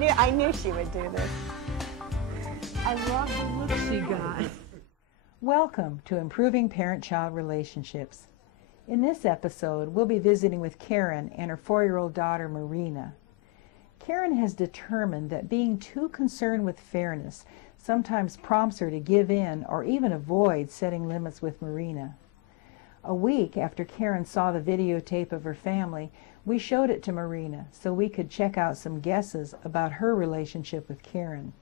I knew she would do this. I love the look she got. Welcome to Improving Parent-Child Relationships. In this episode, we'll be visiting with Karen and her 4-year-old daughter, Marina. Karen has determined that being too concerned with fairness sometimes prompts her to give in or even avoid setting limits with Marina. A week after Karen saw the videotape of her family, we showed it to Marina so we could check out some guesses about her relationship with Karen.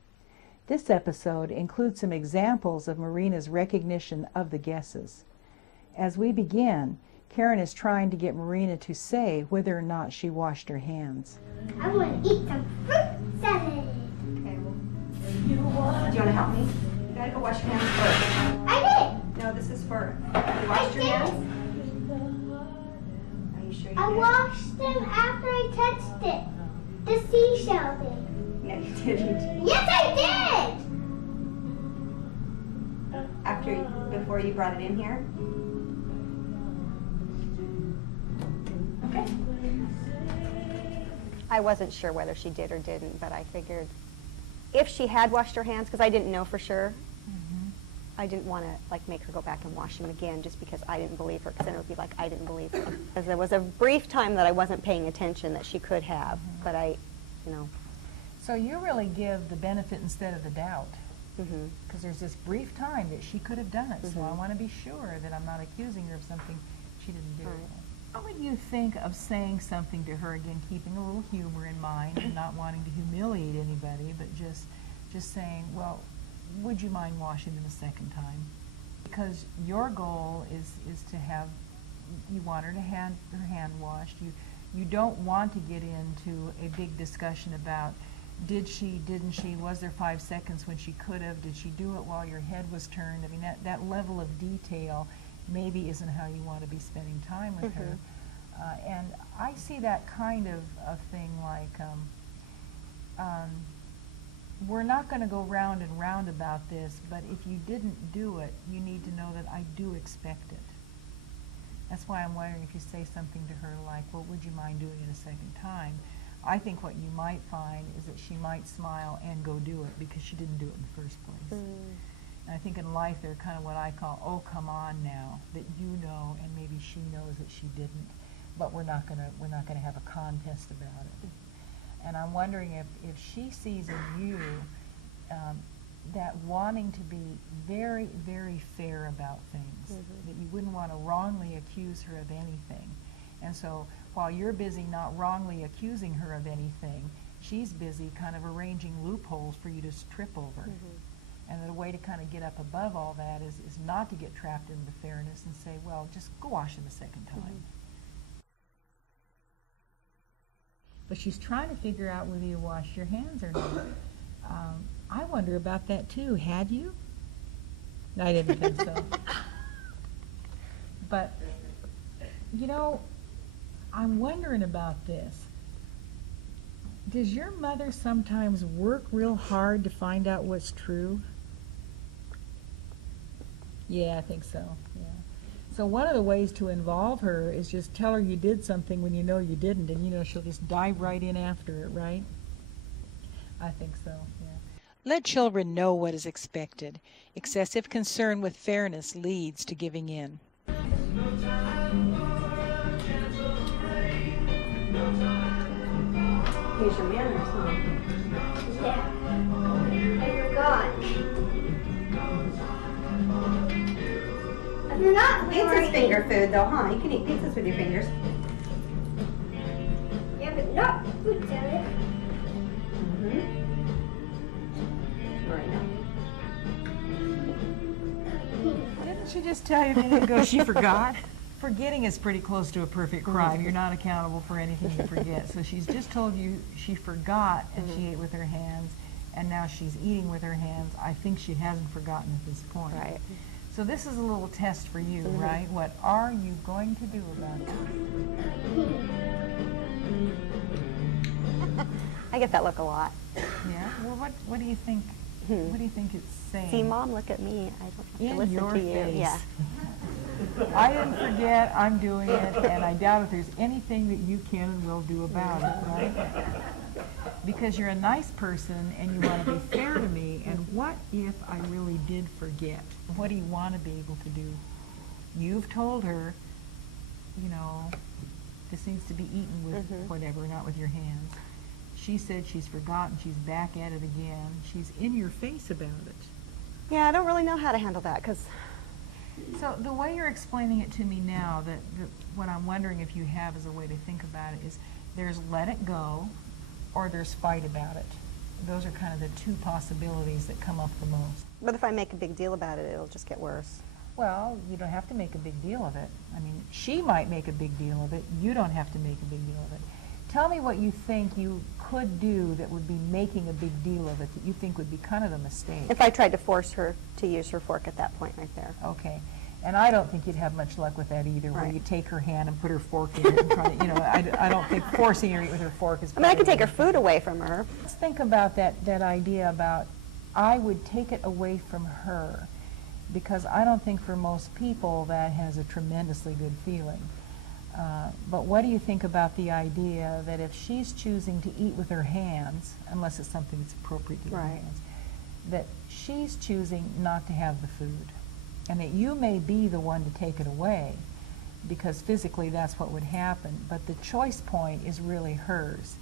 This episode includes some examples of Marina's recognition of the guesses. As we begin, Karen is trying to get Marina to say whether or not she washed her hands. I want to eat some fruit salad. Okay, well, do you want to help me? You gotta go wash your hands first. I did. No, this is for, you washed your hands? Are you sure you I did? washed them after I touched it. The seashell thing. No, you didn't. Yes, I did. Before you brought it in here? Okay. I wasn't sure whether she did or didn't, but I figured if she had washed her hands, because I didn't know for sure, I didn't want to make her go back and wash them again just because I didn't believe her, because then it would be like I didn't believe her. Because there was a brief time that I wasn't paying attention that she could have, but So you really give the benefit instead of the doubt. Because there's this brief time that she could have done it, so I want to be sure that I'm not accusing her of something she didn't do. Right. What would you think of saying something to her, again, keeping a little humor in mind and not wanting to humiliate anybody, but just saying, well, would you mind washing them a second time? Because your goal is to have, you want her to have her hand washed. You don't want to get into a big discussion about did she, didn't she, was there 5 seconds when she could have, did she do it while your head was turned? I mean, that level of detail maybe isn't how you want to be spending time with her. And I see that kind of thing like, we're not going to go round and round about this, but if you didn't do it, you need to know that I do expect it. That's why I'm wondering if you say something to her like, well, would you mind doing it a second time? I think what you might find is that she might smile and go do it because she didn't do it in the first place. And I think in life they're kind of what I call, oh, come on now, that you know and maybe she knows that she didn't, but we're not gonna have a contest about it. And I'm wondering if she sees in you that wanting to be very, very fair about things, that you wouldn't want to wrongly accuse her of anything. And so while you're busy not wrongly accusing her of anything, she's busy kind of arranging loopholes for you to trip over. And that a way to kind of get up above all that is not to get trapped in the fairness and say, well, just go wash them a second time. But she's trying to figure out whether you wash your hands or not. I wonder about that too. Had you? I didn't think so. But, you know, I'm wondering about this. Does your mother sometimes work real hard to find out what's true? Yeah, I think so. Yeah. So one of the ways to involve her is just tell her you did something when you know you didn't, and you know she'll just dive right in after it, right? I think so, yeah. Let children know what is expected. Excessive concern with fairness leads to giving in. Here's your manners, huh? Yeah. I forgot. I forgot. Pizza's finger food, though, huh? You can eat pizzas with your fingers. Yeah, but not fruit salad. Marina. Didn't she just tell you a minute ago she forgot? Forgetting is pretty close to a perfect crime. You're not accountable for anything you forget. So she's just told you she forgot and she ate with her hands, and now she's eating with her hands. I think she hasn't forgotten at this point. Right. So this is a little test for you, right? What are you going to do about it? I get that look a lot. Yeah? Well, what do you think? What do you think it's saying? See, Mom, look at me. I don't have to listen your to you. face. Yeah. I didn't forget, I'm doing it, and I doubt if there's anything that you can and will do about it, right? because you're a nice person and you want to be fair to me, and what if I really did forget? What do you want to be able to do? You've told her, you know, this needs to be eaten with whatever, not with your hands. She said she's forgotten, she's back at it again. She's in your face about it. Yeah, I don't really know how to handle that, because... So the way you're explaining it to me now, that what I'm wondering if you have as a way to think about it is there's let it go or there's fight about it. Those are kind of the two possibilities that come up the most. But if I make a big deal about it, it'll just get worse. Well, you don't have to make a big deal of it. I mean, she might make a big deal of it. You don't have to make a big deal of it. Tell me what you think you could do that would be making a big deal of it, that you think would be kind of a mistake. If I tried to force her to use her fork at that point right there. Okay. And I don't think you'd have much luck with that either, where Right. you take her hand and put her fork in it and try to, you know, I don't think forcing her to eat with her fork is... I mean, I could take her food away from her. Let's think about that idea about I would take it away from her, because I don't think for most people that has a tremendously good feeling. But what do you think about the idea that if she's choosing to eat with her hands, unless it's something that's appropriate to eat with her Right. hands, that she's choosing not to have the food, and that you may be the one to take it away, because physically that's what would happen, but the choice point is really hers,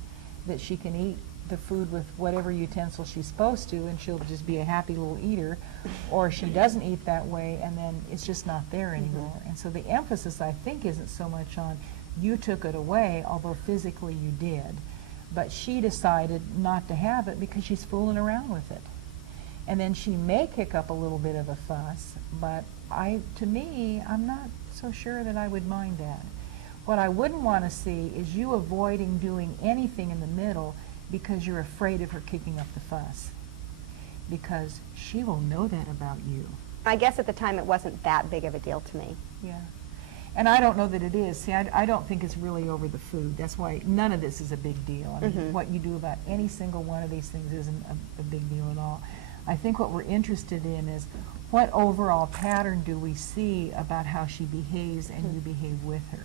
that she can eat the food with whatever utensil she's supposed to and she'll just be a happy little eater, or she doesn't eat that way and then it's just not there anymore. And so the emphasis, I think, isn't so much on you took it away, although physically you did, but she decided not to have it because she's fooling around with it. And then she may kick up a little bit of a fuss, but to me, I'm not so sure that I would mind that. What I wouldn't want to see is you avoiding doing anything in the middle because you're afraid of her kicking up the fuss, because she will know that about you. I guess at the time it wasn't that big of a deal to me. Yeah. And I don't know that it is. See, I don't think it's really over the food. That's why none of this is a big deal. I mean, what you do about any single one of these things isn't a big deal at all. I think what we're interested in is what overall pattern do we see about how she behaves and you behave with her.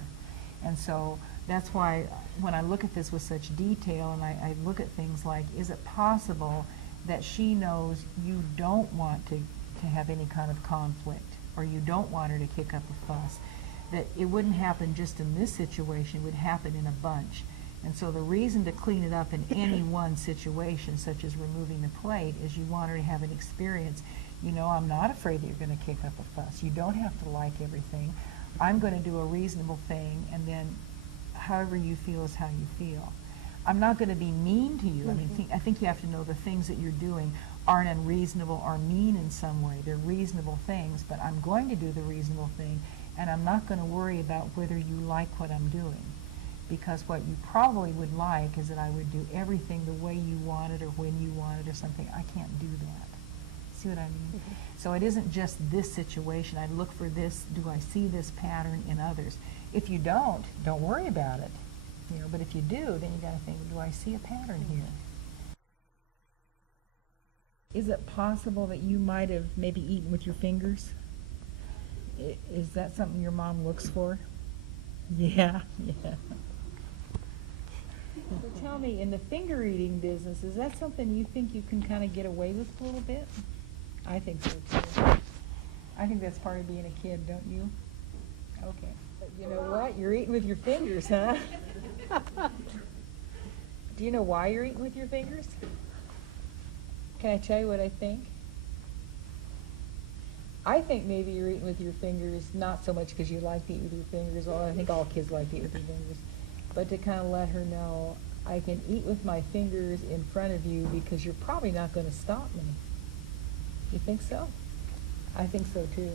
And so that's why when I look at this with such detail and I look at things like, is it possible that she knows you don't want to have any kind of conflict, or you don't want her to kick up a fuss, that it wouldn't happen just in this situation, it would happen in a bunch. And so the reason to clean it up in any one situation, such as removing the plate, is you want her to have an experience. You know, I'm not afraid that you're going to kick up a fuss. You don't have to like everything. I'm going to do a reasonable thing, and then however you feel is how you feel. I'm not going to be mean to you. I mean, I think you have to know the things that you're doing aren't unreasonable or mean in some way. They're reasonable things, but I'm going to do the reasonable thing, and I'm not going to worry about whether you like what I'm doing. Because what you probably would like is that I would do everything the way you want it or when you want it or something. I can't do that. See what I mean? So it isn't just this situation. I look for this. Do I see this pattern in others? If you don't worry about it. You know, but if you do, then you got to think, do I see a pattern here? Is it possible that you might have maybe eaten with your fingers? Is that something your mom looks for? Yeah, yeah. So tell me, in the finger eating business, is that something you think you can kind of get away with a little bit? I think so too. I think that's part of being a kid, don't you? Okay. But you know what? You're eating with your fingers, huh? Do you know why you're eating with your fingers? Can I tell you what I think? I think maybe you're eating with your fingers, not so much because you like to eat with your fingers, although I think all kids like to eat with their fingers, but to kind of let her know, I can eat with my fingers in front of you because you're probably not going to stop me. You think so? I think so too,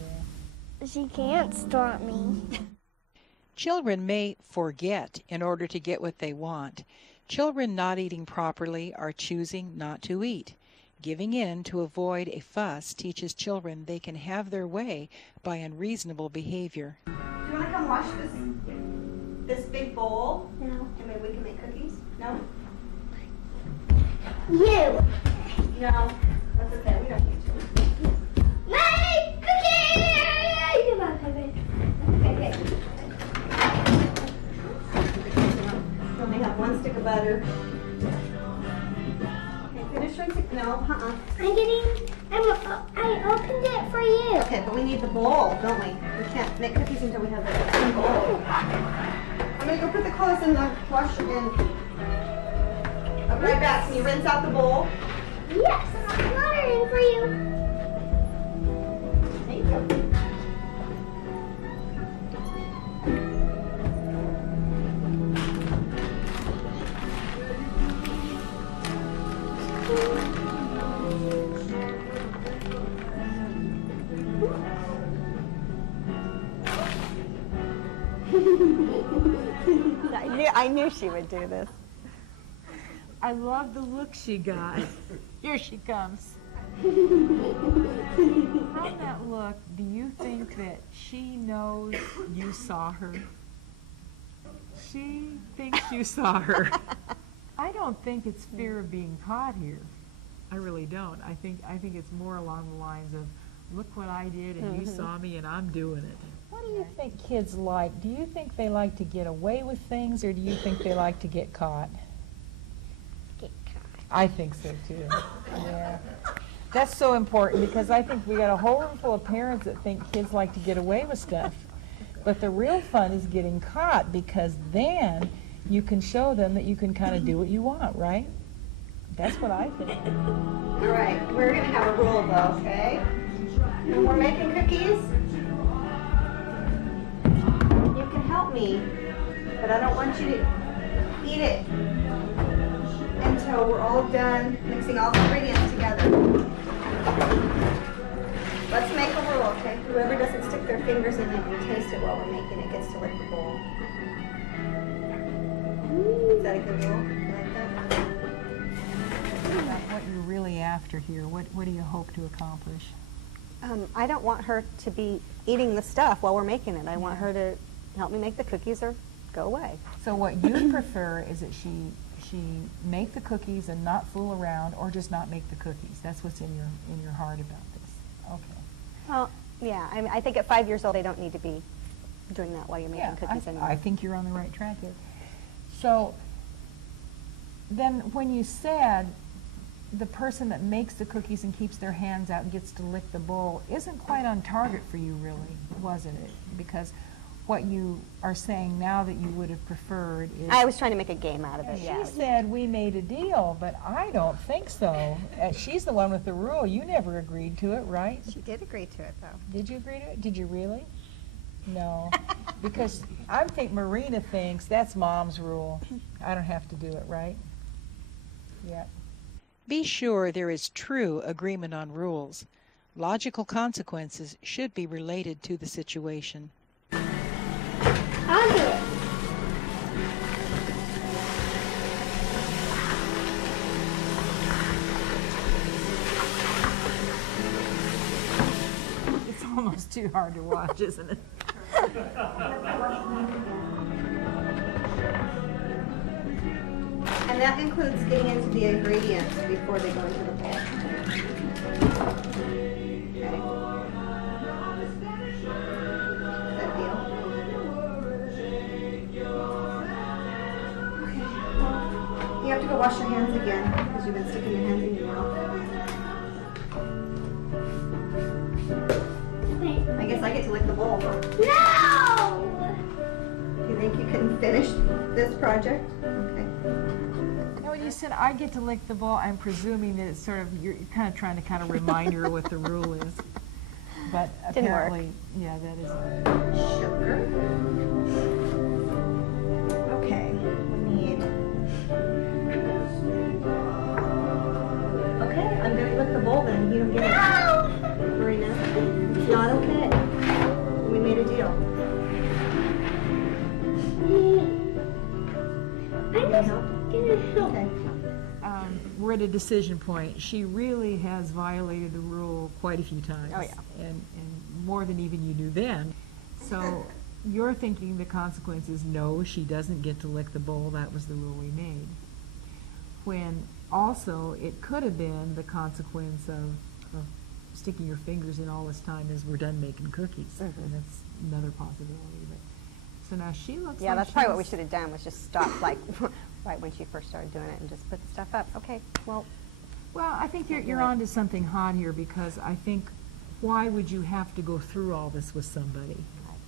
yeah. She can't stop me. Children may forget in order to get what they want. Children not eating properly are choosing not to eat. Giving in to avoid a fuss teaches children they can have their way by unreasonable behavior. Do you want to come wash this big bowl? No. And maybe we can make cookies? No? You. No. That's okay. We don't need to. Make cookies! Come on, come in. Okay. We only have one stick of butter. No, I opened it for you. Okay, but we need the bowl, don't we? We can't make cookies until we have the bowl. I'm gonna go put the clothes in the wash and I'll be right back. Can you rinse out the bowl? Yes, water in for you. Thank you. I knew she would do this. I love the look she got. Here she comes. From that look, do you think that she knows you saw her? She thinks you saw her. I don't think it's fear of being caught here. I really don't. I think it's more along the lines of, look what I did and you saw me and I'm doing it. What do you think kids like? Do you think they like to get away with things, or do you think they like to get caught? Get caught. I think so too. Yeah. That's so important, because I think we got a whole room full of parents that think kids like to get away with stuff. But the real fun is getting caught, because then you can show them that you can kind of do what you want, right? That's what I think. All right, we're gonna have a rule though, okay? When we're making cookies, you can help me, but I don't want you to eat it until we're all done mixing all the ingredients together. Let's make a rule, okay? Whoever doesn't stick their fingers in it and taste it while we're making it gets to lick the bowl. Is that a good rule? You like that? What you're really after here, what do you hope to accomplish? I don't want her to be eating the stuff while we're making it. I want her to help me make the cookies or go away. So what you prefer is that she make the cookies and not fool around, or just not make the cookies. That's what's in your heart about this. Okay. Well, yeah, I think at 5 years old they don't need to be doing that while you're making cookies anymore. I think you're on the right track here. So then when you said the person that makes the cookies and keeps their hands out and gets to lick the bowl isn't quite on target for you, really, wasn't it? Because what you are saying now that you would have preferred is... I was trying to make a game out of it, She said we made a deal, but I don't think so. She's the one with the rule. You never agreed to it, right? She did agree to it, though. Did you agree to it? Did you really? No. Because I think Marina thinks that's Mom's rule. I don't have to do it, right? Yeah. Be sure there is true agreement on rules. Logical consequences should be related to the situation. I'll do it. It's almost too hard to watch, isn't it? And that includes getting into the ingredients before they go into the bowl. That deal? You have to go wash your hands again because you've been sticking your hands in your mouth. I guess I get to lick the bowl. No! Do you think you can finish this project? Okay. Now, when you said I get to lick the bowl, I'm presuming that it's sort of, you're kind of trying to kind of remind her what the rule is. But Didn't work. apparently, yeah, that is. Sugar. Okay, we need. Okay, I'm gonna lick the bowl then. You don't get it. Marina, it's not okay. We made a deal. I'm just gonna help. Okay. We're at a decision point. She really has violated the rule quite a few times. Oh, yeah. And more than even you knew then. So you're thinking the consequence is no, she doesn't get to lick the bowl. That was the rule we made. When also it could have been the consequence of sticking your fingers in all this time as we're done making cookies. And that's another possibility. But so now she looks Yeah, like that's probably what we she's- should have done was just stop like right when she first started doing it and just put the stuff up. Okay, well, Well, I think you're onto something hot here, because I think, why would you have to go through all this with somebody?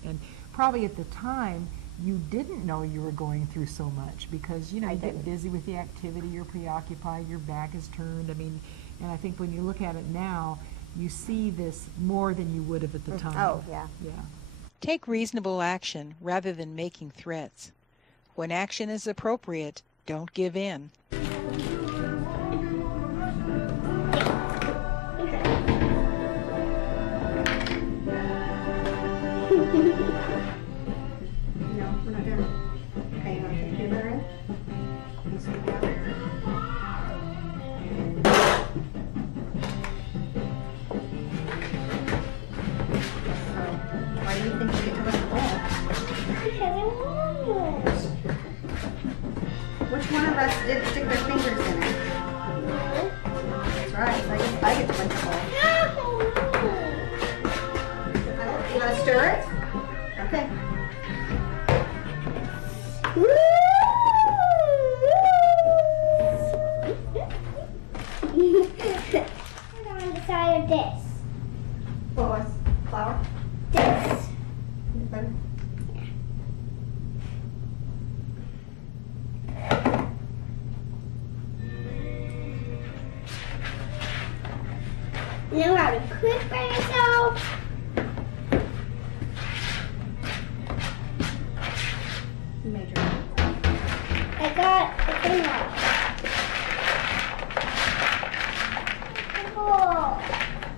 And probably at the time, you didn't know you were going through so much, because, you know, you get busy with the activity, you're preoccupied, your back is turned. I mean, and I think when you look at it now, you see this more than you would have at the time. Oh, yeah. Yeah. Take reasonable action rather than making threats. When action is appropriate, don't give in. No, we're not done. Okay, you want to take your butter in? You scoop it out. So, why do you think you get to lick the bowl? Because I want it. Which one of us did stick their fingers in it? That's right, so I get to lick the bowl. You want to stir it? Okay. Put on the side of this. What was? Flour? This. Butter? Know how to cook by yourself? Major. I got the thing off. Oh.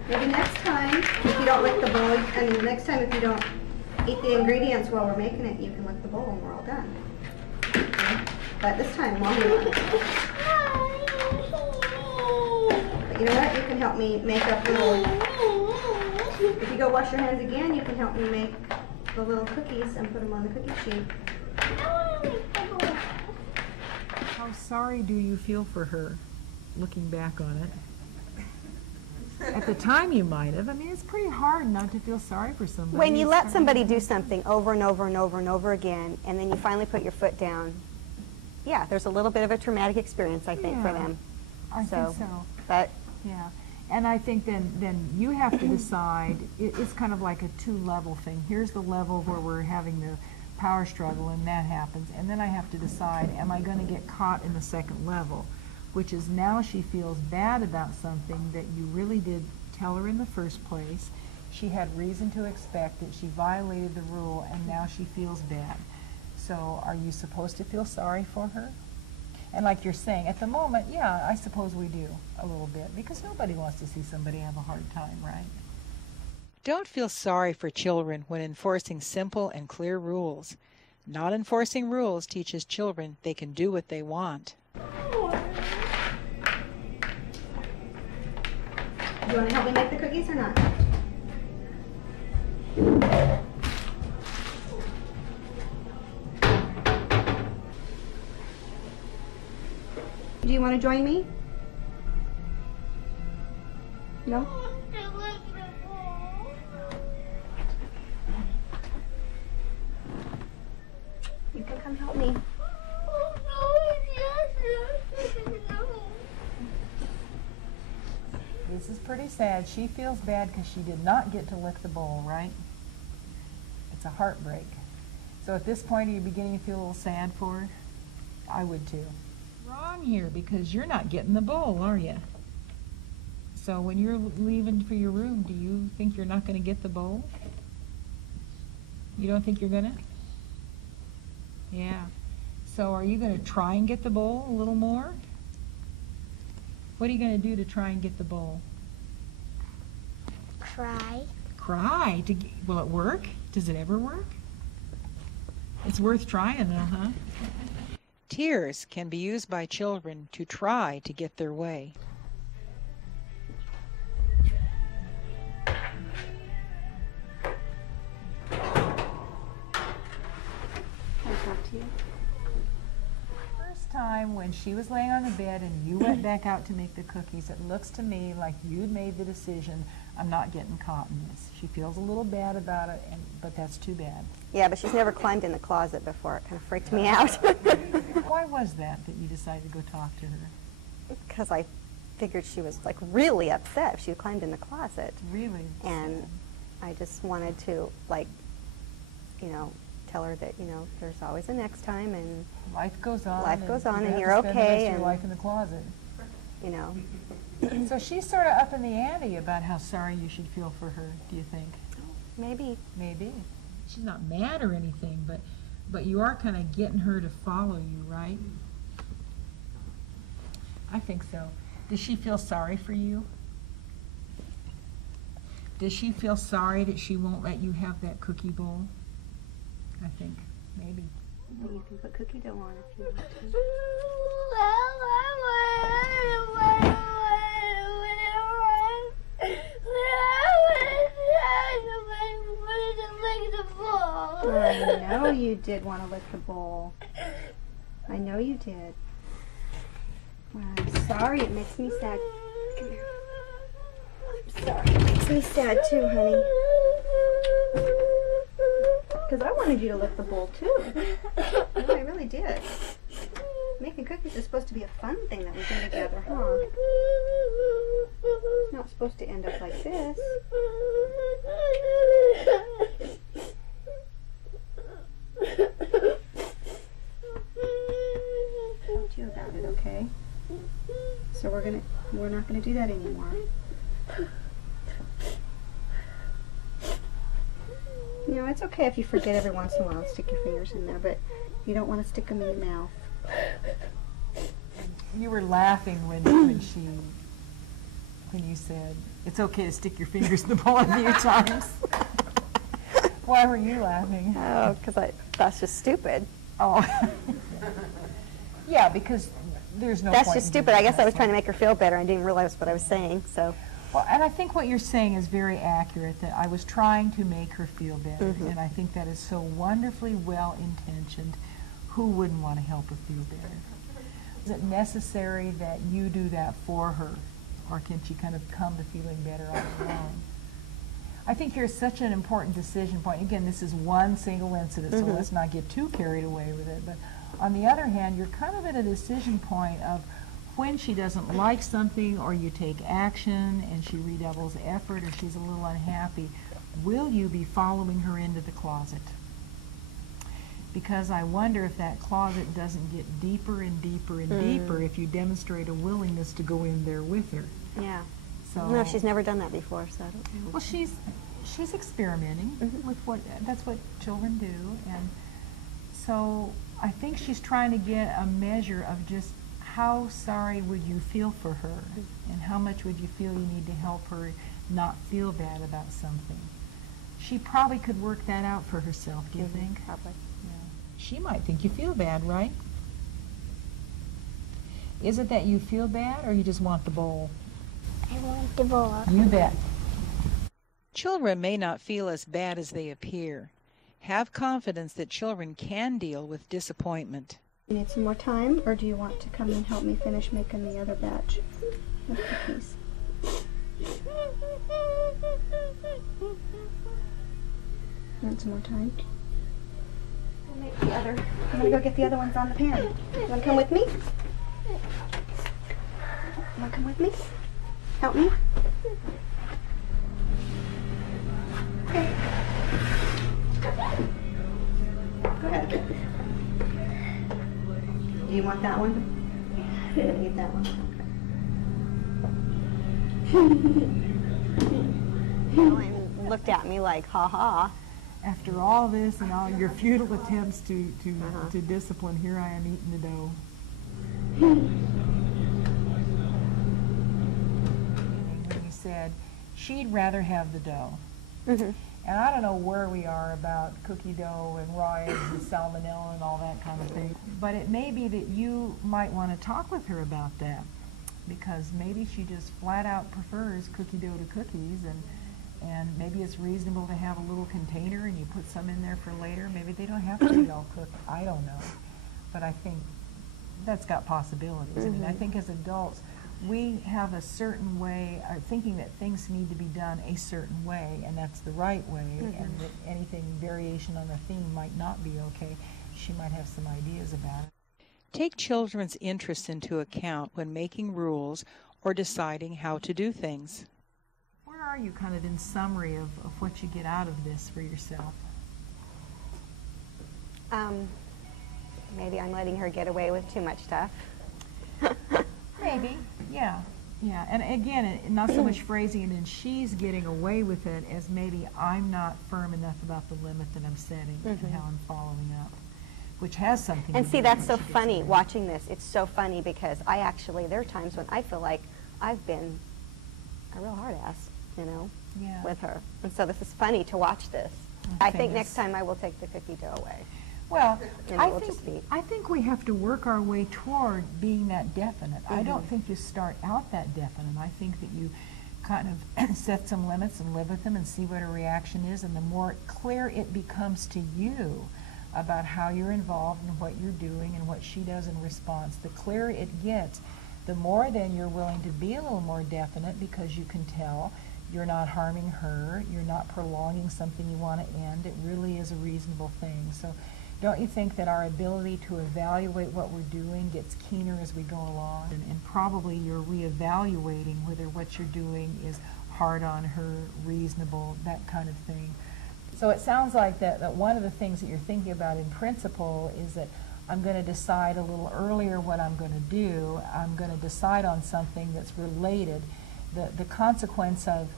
Maybe next time, if you don't lick the bowl, and next time if you don't eat the ingredients while we're making it, you can lick the bowl and we're all done. Okay? But this time, while you want. But you know what? You can help me make up little, if you go wash your hands again, you can help me make the little cookies and put them on the cookie sheet. How sorry do you feel for her, looking back on it? At the time you might have. I mean, it's pretty hard not to feel sorry for somebody. When you let somebody do something over and over and over and over again, and then you finally put your foot down, yeah, there's a little bit of a traumatic experience, I think, for them. I think so. But Yeah, and I think then you have to decide, it's kind of like a two-level thing. Here's the level where we're having the power struggle and that happens, and then I have to decide, am I going to get caught in the second level, which is now she feels bad about something that you really did tell her in the first place. She had reason to expect it, she violated the rule, and now she feels bad. So are you supposed to feel sorry for her? And like you're saying, at the moment, yeah, I suppose we do a little bit, because nobody wants to see somebody have a hard time, right? Don't feel sorry for children when enforcing simple and clear rules. Not enforcing rules teaches children they can do what they want. do you want to help me make the cookies or not? Do you want to join me? No? You can come help me. This is pretty sad. She feels bad because she did not get to lick the bowl, right? It's a heartbreak. So at this point, are you beginning to feel a little sad for her? I would too. Wrong here, because you're not getting the bowl, are you? So when you're leaving for your room, do you think you're not going to get the bowl? You don't think you're going to? Yeah. So are you going to try and get the bowl a little more? What are you going to do to try and get the bowl? Cry. Cry? Will it work? Does it ever work? It's worth trying though, huh? Tears can be used by children to try to get their way. Can I talk to you? First time when she was laying on the bed and you went back out to make the cookies, it looks to me like you'd made the decision, I'm not getting caught in this. She feels a little bad about it, but that's too bad. Yeah, but she's never climbed in the closet before. It kind of freaked me out. Why was that you decided to go talk to her? Because I figured she was like really upset. She climbed in the closet. Really? And sad. I just wanted to, like, you know, tell her that, you know, there's always a next time, and Life goes on. Life goes on, you and have you're to spend the rest okay, of your and- life in the closet. you know. So she's sort of up in the ante about how sorry you should feel for her, do you think? Maybe. Maybe. She's not mad or anything, but you are kind of getting her to follow you, right? I think so. Does she feel sorry for you? Does she feel sorry that she won't let you have that cookie bowl? I think, maybe. You can put cookie dough on if you want to. I know you did want to lick the bowl. I know you did. Well, I'm sorry, it makes me sad. Come here. I'm sorry, it makes me sad too, honey. Because I wanted you to lick the bowl too. No, I really did. Making cookies is supposed to be a fun thing that we do together, huh? It's not supposed to end up like this. Talk to you about it, okay? So we're not gonna do that anymore. You know, it's okay if you forget every once in a while and stick your fingers in there, but you don't want to stick them in your mouth. You were laughing when you said it's okay to stick your fingers in the bowl a few times. Why were you laughing? Oh, because that's just stupid. Oh. Yeah, because there's no That's point just in stupid. doing I guess I was that. trying to make her feel better. I didn't realize what I was saying, so. Well, and I think what you're saying is very accurate, that I was trying to make her feel better, and I think that is so wonderfully well-intentioned. Who wouldn't want to help her feel better? Is it necessary that you do that for her, or can she kind of come to feeling better on her own? I think here's such an important decision point. Again, this is one single incident, so let's not get too carried away with it. But on the other hand, you're kind of at a decision point of when she doesn't like something, or you take action and she redoubles effort, or she's a little unhappy, will you be following her into the closet? Because I wonder if that closet doesn't get deeper and deeper and deeper if you demonstrate a willingness to go in there with her. Yeah. So, No, she's never done that before, so I don't know. well, she's experimenting with that's what children do, and so I think she's trying to get a measure of just how sorry would you feel for her, and how much would you feel you need to help her not feel bad about something. She probably could work that out for herself, do you think? Probably. Yeah. She might think you feel bad, right? Is it that you feel bad, or you just want the bowl? I want the bowl. You bet. Children may not feel as bad as they appear. Have confidence that children can deal with disappointment. You need some more time, or do you want to come and help me finish making the other batch of cookies? Want some more time? I'll make the other. I'm gonna go get the other ones on the pan. You wanna come with me? You wanna come with me? Help me? Okay. Go ahead. Do you want that one? You need that one. Lynn looked at me like, ha ha. After all this and all your futile attempts to discipline, here I am eating the dough. When you said she'd rather have the dough. And I don't know where we are about cookie dough and raw eggs and salmonella and all that kind of thing, but it may be that you might want to talk with her about that, because maybe she just flat out prefers cookie dough to cookies, and maybe it's reasonable to have a little container and you put some in there for later. Maybe they don't have to be all cooked. I don't know. But I think that's got possibilities. I mean, I think as adults, we have a certain way of thinking that things need to be done a certain way, and that's the right way, and that anything variation on a theme might not be okay. She might have some ideas about it. Take children's interests into account when making rules or deciding how to do things. Where are you kind of in summary of what you get out of this for yourself? Maybe I'm letting her get away with too much stuff. Maybe, yeah. Yeah, and again, not so much phrasing it in she's getting away with it as maybe I'm not firm enough about the limit that I'm setting and how I'm following up, which has something to And do see, with that's what so she gets funny away with. watching this. It's so funny because I actually, there are times when I feel like I've been a real hard ass, you know, Yeah. with her. And so this is funny to watch this. I think next time I will take the cookie dough away. Well, And it will just be. I think we have to work our way toward being that definite. I don't think you start out that definite. I think that you kind of set some limits and live with them and see what her reaction is, and the more clear it becomes to you about how you're involved and what you're doing and what she does in response, the clearer it gets, the more then you're willing to be a little more definite because you can tell you're not harming her, you're not prolonging something you want to end. It really is a reasonable thing. So don't you think that our ability to evaluate what we're doing gets keener as we go along? And probably you're reevaluating whether what you're doing is hard on her, reasonable, that kind of thing. So it sounds like that one of the things that you're thinking about in principle is that I'm going to decide a little earlier what I'm going to do. I'm going to decide on something that's related. The consequence of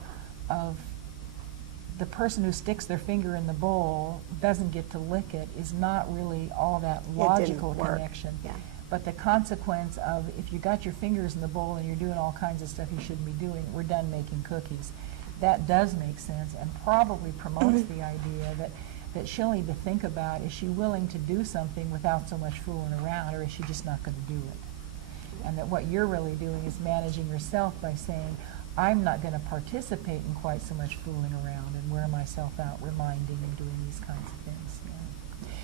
the person who sticks their finger in the bowl doesn't get to lick it is not really all that logical connection. Yeah. But the consequence of if you got your fingers in the bowl and you're doing all kinds of stuff you shouldn't be doing, we're done making cookies. That does make sense and probably promotes the idea that she'll need to think about, is she willing to do something without so much fooling around, or is she just not going to do it? And that what you're really doing is managing yourself by saying, I'm not going to participate in quite so much fooling around and wear myself out reminding and doing these kinds of things.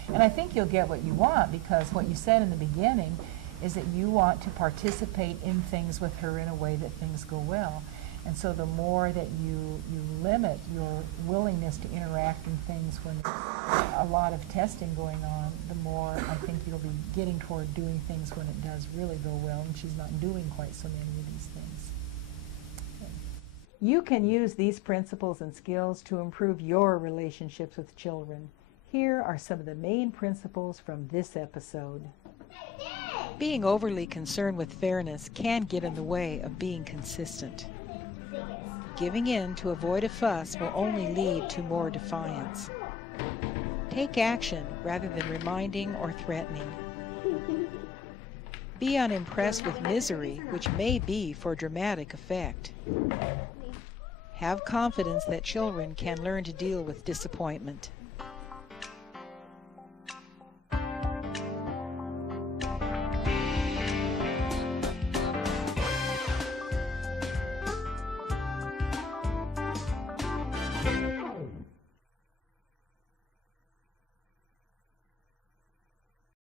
Yeah. And I think you'll get what you want, because what you said in the beginning is that you want to participate in things with her in a way that things go well. And so the more that you limit your willingness to interact in things when there's a lot of testing going on, the more I think you'll be getting toward doing things when it does really go well and she's not doing quite so many of these things. Okay. You can use these principles and skills to improve your relationships with children. Here are some of the main principles from this episode. Being overly concerned with fairness can get in the way of being consistent. Giving in to avoid a fuss will only lead to more defiance. Take action rather than reminding or threatening. Be unimpressed with misery, which may be for dramatic effect. Have confidence that children can learn to deal with disappointment.